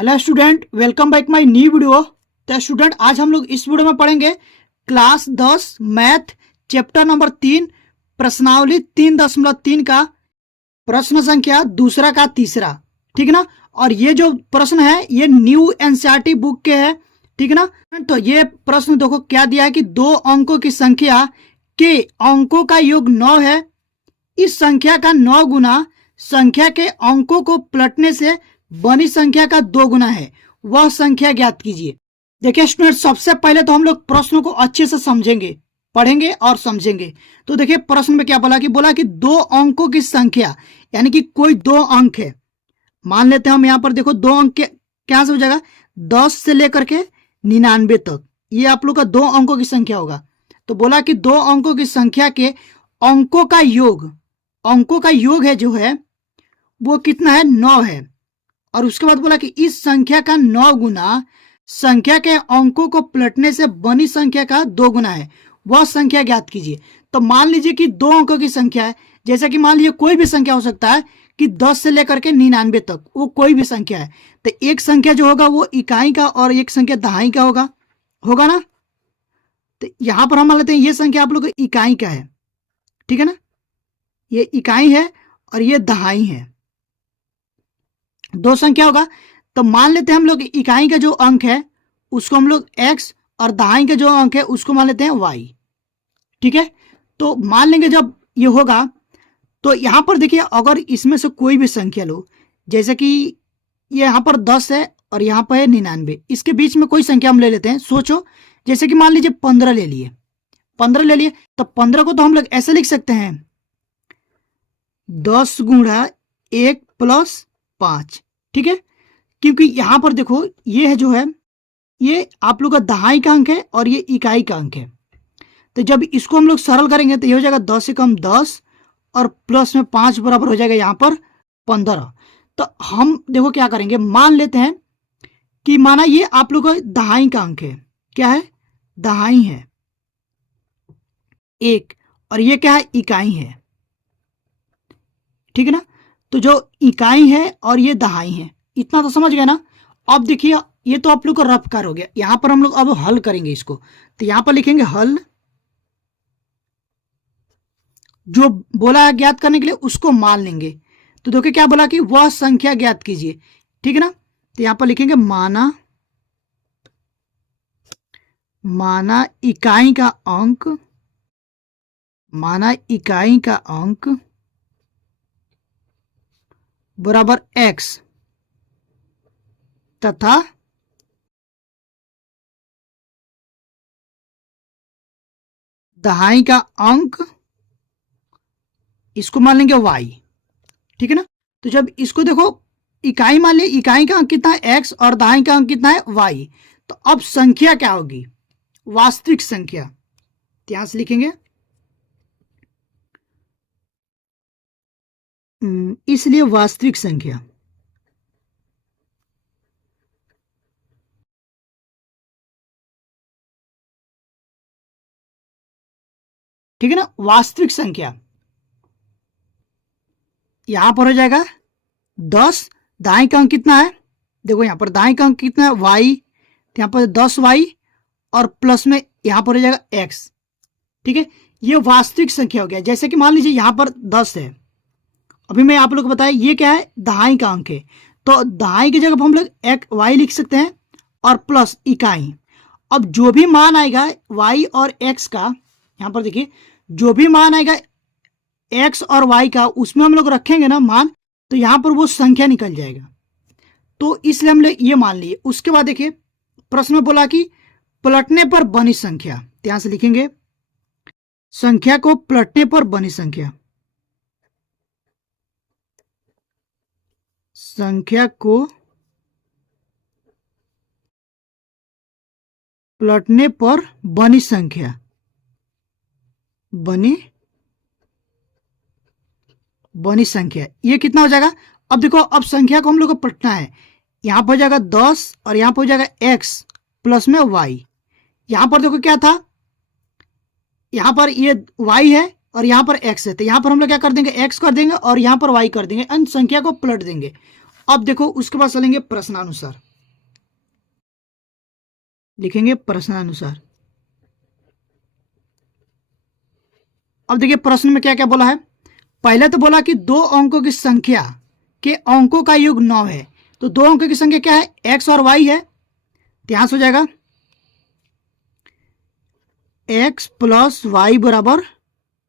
Hello student, welcome back my new video. तो student, आज हम लोग इस वीडियो में पढ़ेंगे क्लास 10 मैथ चैप्टर नंबर 3 प्रश्नावली 3.3 का प्रश्न संख्या दूसरा का तीसरा। ठीक है ना। और ये जो प्रश्न है ये न्यू एनसीईआरटी बुक के है। ठीक है ना। तो ये प्रश्न देखो क्या दिया है कि दो अंकों की संख्या के अंकों का योग 9 है। इस संख्या का 9 गुना संख्या के अंकों को पलटने से बनी संख्या का 2 गुना है, वह संख्या ज्ञात कीजिए। देखिए स्टूडेंट, सबसे पहले तो हम लोग प्रश्न को अच्छे से समझेंगे, पढ़ेंगे और समझेंगे। तो देखिए प्रश्न में क्या बोला कि दो अंकों की संख्या, यानी कि कोई दो अंक है। मान लेते हैं हम यहाँ पर, देखो दो अंक क्या से हो जाएगा, 10 से लेकर के 99 तक, ये आप लोग का दो अंकों की संख्या होगा। तो बोला कि दो अंकों की संख्या के अंकों का योग है जो है वो कितना है, 9 है। और उसके बाद बोला कि इस संख्या का 9 गुना संख्या के अंकों को पलटने से बनी संख्या का 2 गुना है, वह संख्या ज्ञात कीजिए। तो मान लीजिए कि दो अंकों की संख्या है, जैसे कि मान लीजिए कोई भी संख्या हो सकता है कि 10 से लेकर के 99 तक, वो कोई भी संख्या है। तो एक संख्या जो होगा वो इकाई का और एक संख्या दहाई का होगा ना। तो यहां पर हम मान लेते हैं ये संख्या आप लोग इकाई का है। ठीक है ना, ये इकाई है और ये दहाई है, दो संख्या होगा। तो मान लेते हैं हम लोग इकाई का जो अंक है उसको हम लोग x और दहाई का जो अंक है उसको मान लेते हैं y। ठीक है। तो मान लेंगे जब ये होगा तो यहां पर देखिए, अगर इसमें से कोई भी संख्या लो, जैसे कि ये यहां पर 10 है और यहां पर है 99, इसके बीच में कोई संख्या हम ले लेते हैं। सोचो, जैसे कि मान लीजिए 15 ले लिए, तो 15 को तो हम लोग ऐसे लिख सकते हैं 10 गुणा 1 प्लस 5। ठीक है, क्योंकि यहां पर देखो ये है जो है ये आप लोग का दहाई का अंक है और ये इकाई का अंक है। तो जब इसको हम लोग सरल करेंगे तो ये हो जाएगा 10 से कम 10 और प्लस में 5 बराबर हो जाएगा यहाँ पर 15। तो हम देखो क्या करेंगे, मान लेते हैं कि माना ये आप लोग का दहाई का अंक है। क्या है, दहाई है एक, और ये क्या है, इकाई है। ठीक है ना। तो जो इकाई है और ये दहाई है, इतना तो समझ गए ना। अब देखिए ये तो आप लोग का रफ कार हो गया। यहां पर हम लोग अब हल करेंगे इसको। तो यहां पर लिखेंगे हल, जो बोला है ज्ञात करने के लिए उसको मान लेंगे। तो देखिए क्या बोला कि वह संख्या ज्ञात कीजिए। ठीक है ना। तो यहां पर लिखेंगे माना इकाई का अंक बराबर x तथा दहाई का अंक इसको मान लेंगे y। ठीक है ना। तो जब इसको देखो इकाई मान लिया, इकाई का अंक कितना है x और दहाई का अंक कितना है y। तो अब संख्या क्या होगी, वास्तविक संख्या। यहां से लिखेंगे इसलिए वास्तविक संख्या। ठीक है ना, वास्तविक संख्या यहां पर हो जाएगा 10, दाएं का अंक कितना है, देखो यहां पर दाएं का अंक कितना है y, तो यहां पर 10y और प्लस में यहां पर हो जाएगा x। ठीक है, ये वास्तविक संख्या हो गया। जैसे कि मान लीजिए यहां पर 10 है, अभी मैं आप लोग को बताया ये क्या है, दहाई का अंक है। तो दहाई की जगह पर हम लोग एक y लिख सकते हैं और प्लस इकाई। अब जो भी मान आएगा y और x का, यहां पर देखिए जो भी मान आएगा x और y का, उसमें हम लोग रखेंगे ना मान, तो यहां पर वो संख्या निकल जाएगा। तो इसलिए हम लोग ये मान लिए। उसके बाद देखिए प्रश्न में बोला कि पलटने पर बनी संख्या। तो यहां से लिखेंगे संख्या को पलटने पर बनी संख्या, संख्या को पलटने पर बनी संख्या, बनी संख्या ये कितना हो जाएगा। अब देखो, अब संख्या को हम लोग को पलटना है। यहां पर हो जाएगा 10 और यहां पर हो जाएगा x प्लस में y। यहां पर देखो क्या था, यहां पर ये y है और यहां पर x है। तो यहां पर हम लोग क्या कर देंगे, x कर देंगे और यहां पर y कर देंगे, अंत संख्या को पलट देंगे। अब देखो उसके बाद चलेंगे प्रश्नानुसार। लिखेंगे प्रश्नानुसार। अब देखिए प्रश्न में क्या क्या बोला है। पहले तो बोला कि दो अंकों की संख्या के अंकों का योग 9 है। तो दो अंकों की संख्या क्या है, एक्स और वाई है। तो यहां से हो जाएगा एक्स प्लस वाई बराबर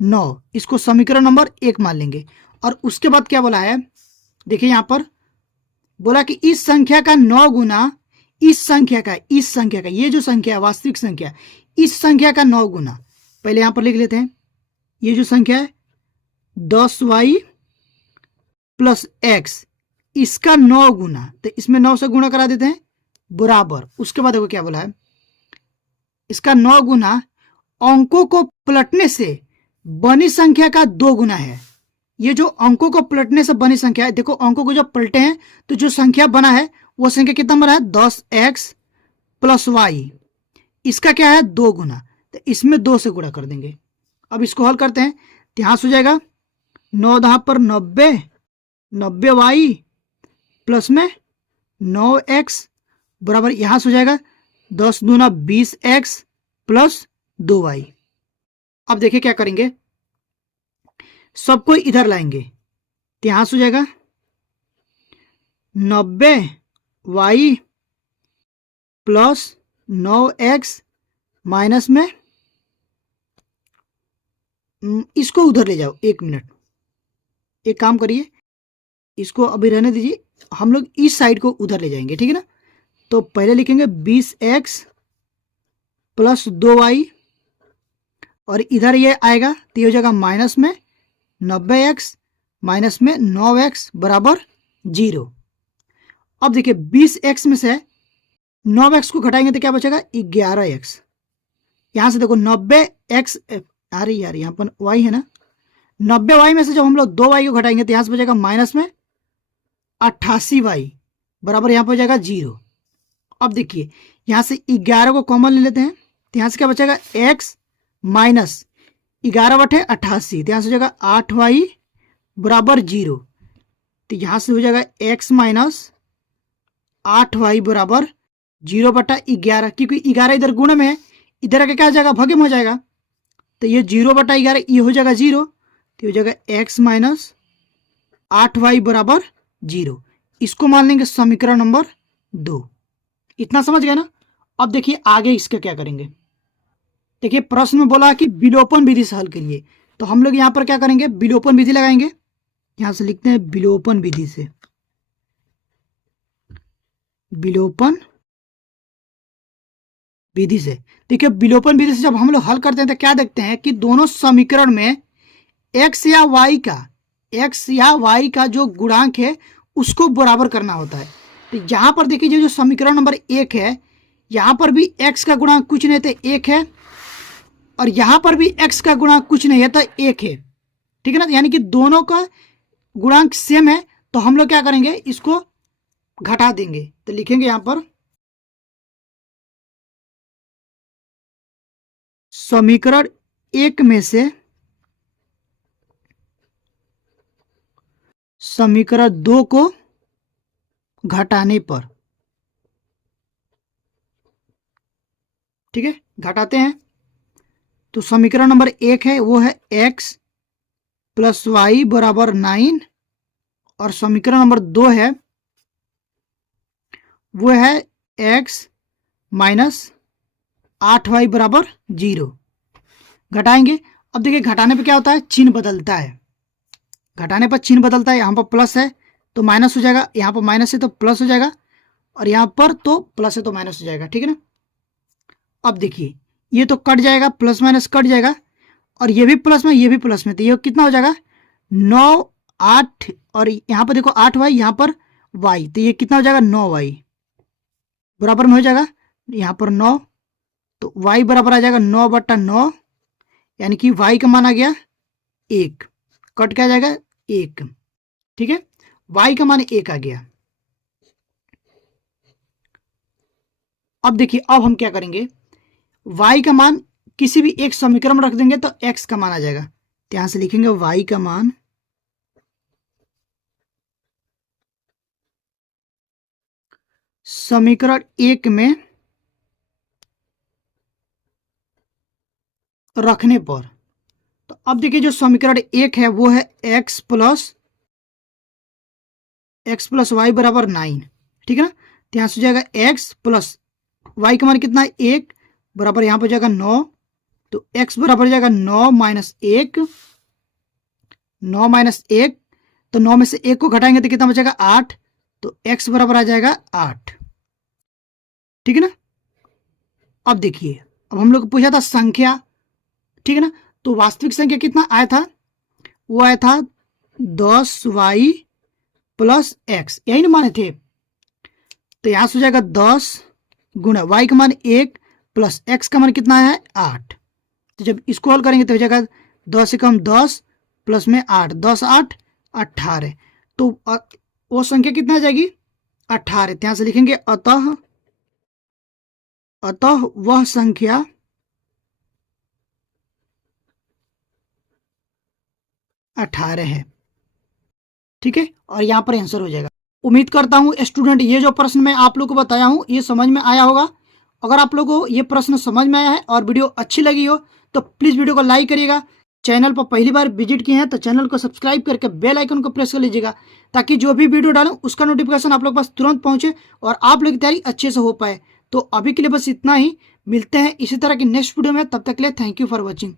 9। इसको समीकरण नंबर 1 मान लेंगे। और उसके बाद क्या बोला है, देखिए यहां पर बोला कि इस संख्या का 9 गुना इस संख्या का ये जो संख्या है वास्तविक संख्या, इस संख्या का 9 गुना, पहले यहां पर लिख लेते हैं, ये जो संख्या है 10y प्लस एक्स, इसका 9 गुना, तो इसमें 9 से गुणा करा देते हैं बराबर। उसके बाद देखो क्या बोला है, इसका 9 गुना अंकों को पलटने से बनी संख्या का 2 गुना है। ये जो अंकों को पलटने से बनी संख्या है, देखो अंकों को जब पलटे हैं तो जो संख्या बना है वो संख्या कितना बना है 10x प्लस वाई, इसका क्या है 2 गुना, तो इसमें 2 से गुणा कर देंगे। अब इसको हल करते हैं, तो यहां से हो जाएगा 9 दहा पर 90y प्लस में 9x बराबर, यहां से हो जाएगा 10 दूना 20x प्लस 2y। अब देखिए क्या करेंगे, सबको इधर लाएंगे, तो यहां से हो जाएगा 90y प्लस 9x माइनस में, इसको उधर ले जाओ, 1 मिनट, एक काम करिए, इसको अभी रहने दीजिए, हम लोग इस साइड को उधर ले जाएंगे, ठीक है ना। तो पहले लिखेंगे 20x प्लस 2y, और इधर ये आएगा तो ये हो जाएगा माइनस में 90x माइनस में 9x बराबर 0। अब देखिए 20x में से 9x को घटाएंगे तो क्या बचेगा 11x। यहां से देखो 90x, अरे यार यहाँ पर y है ना, 90y में से जब हम लोग 2y को घटाएंगे तो यहां से बचेगा माइनस में 88y बराबर, यहां पर हो जाएगा 0। अब देखिए यहां से 11 को कॉमन ले लेते हैं, तो यहां से क्या बचेगा x माइनस 11/88, तो यहां से हो जाएगा 8y बराबर 0। तो यहां से हो जाएगा x माइनस 8y बराबर 0/11, क्योंकि 11 इधर गुण में है, इधर आके क्या हो जाएगा भगे में हो जाएगा, तो ये 0/11 ये हो जाएगा 0, तो हो जाएगा x माइनस 8y बराबर 0। इसको मान लेंगे समीकरण नंबर 2। इतना समझ गया ना। अब देखिए आगे इसका क्या करेंगे। देखिए प्रश्न में बोला कि विलोपन विधि से हल करिए, तो हम लोग यहां पर क्या करेंगे, विलोपन विधि लगाएंगे। यहां से लिखते हैं विलोपन विधि से, विलोपन विधि से। देखिए विलोपन विधि से जब हम लोग हल करते हैं तो क्या देखते हैं कि दोनों समीकरण में x या y का जो गुणांक है उसको बराबर करना होता है। तो यहां पर देखिए जो समीकरण नंबर 1 है, यहां पर भी x का गुणांक कुछ नहीं तो 1 है, और यहां पर भी x का गुणांक कुछ नहीं है तो 1 है, ठीक है ना। यानी कि दोनों का गुणांक सेम है, तो हम लोग क्या करेंगे, इसको घटा देंगे। तो लिखेंगे यहां पर समीकरण 1 में से समीकरण 2 को घटाने पर, ठीक है, घटाते हैं। तो समीकरण नंबर 1 है वो है x प्लस वाई बराबर 9, और समीकरण नंबर 2 है वो है x माइनस 8y बराबर 0। घटाएंगे। अब देखिए घटाने पे क्या होता है, चिन्ह बदलता है, घटाने पर चिन्ह बदलता है। यहाँ पर प्लस है तो माइनस हो जाएगा, यहाँ पर माइनस है तो प्लस हो जाएगा, और यहाँ पर तो प्लस है तो माइनस हो जाएगा, ठीक है ना। अब देखिए ये तो कट जाएगा, प्लस माइनस कट जाएगा, और ये भी प्लस में ये भी प्लस में, तो ये कितना हो जाएगा 9 8, और यहाँ पर देखो 8y, यहाँ पर y, तो ये कितना हो जाएगा 9y बराबर में हो जाएगा यहाँ पर 9, तो y बराबर आ जाएगा 9/9, यानी कि y का मान आ गया 1, कट क्या जाएगा 1, ठीक है, y का मान 1 आ गया। अब देखिए अब हम क्या करेंगे, y का मान किसी भी एक समीकरण में रख देंगे तो x का मान आ जाएगा। तो यहां से लिखेंगे y का मान समीकरण 1 में रखने पर। तो अब देखिए जो समीकरण 1 है वो है x प्लस वाई बराबर 9, ठीक है ना। तो यहाँ से हो जाएगा x प्लस वाई का मान कितना है 1 बराबर यहाँ पर हो जाएगा 9। तो x बराबर हो जाएगा 9 माइनस 1, 9 माइनस 1, तो 9 में से 1 को घटाएंगे तो कितना बचेगा 8। तो x बराबर आ जाएगा 8, ठीक है ना। अब देखिए अब हम लोग को पूछा था संख्या, ठीक है ना। तो वास्तविक संख्या कितना आया था, वो आया था 10y प्लस x, यही ना माने थे। तो यहां से हो जाएगा 10 गुणा y का मान 1 प्लस x का मान कितना है 8। तो जब इसको हल करेंगे तो हो जाएगा 10 से कम 10 प्लस में 8, 10 8 18। तो वो संख्या कितना आ जाएगी 18। यहां से लिखेंगे अतः वह संख्या 18 है, ठीक है। और यहाँ पर आंसर हो जाएगा। उम्मीद करता हूँ स्टूडेंट ये जो प्रश्न मैं आप लोग को बताया हूँ ये समझ में आया होगा। अगर आप लोगों को ये प्रश्न समझ में आया है और वीडियो अच्छी लगी हो तो प्लीज़ वीडियो को लाइक करिएगा। चैनल पर पहली बार विजिट किए हैं तो चैनल को सब्सक्राइब करके बेल आइकन को प्रेस कर लीजिएगा, ताकि जो भी वीडियो डालूं उसका नोटिफिकेशन आप लोग के पास तुरंत पहुंचे और आप लोग की तैयारी अच्छे से हो पाए। तो अभी के लिए बस इतना ही, मिलते हैं इसी तरह की नेक्स्ट वीडियो में, तब तक के लिए थैंक यू फॉर वॉचिंग।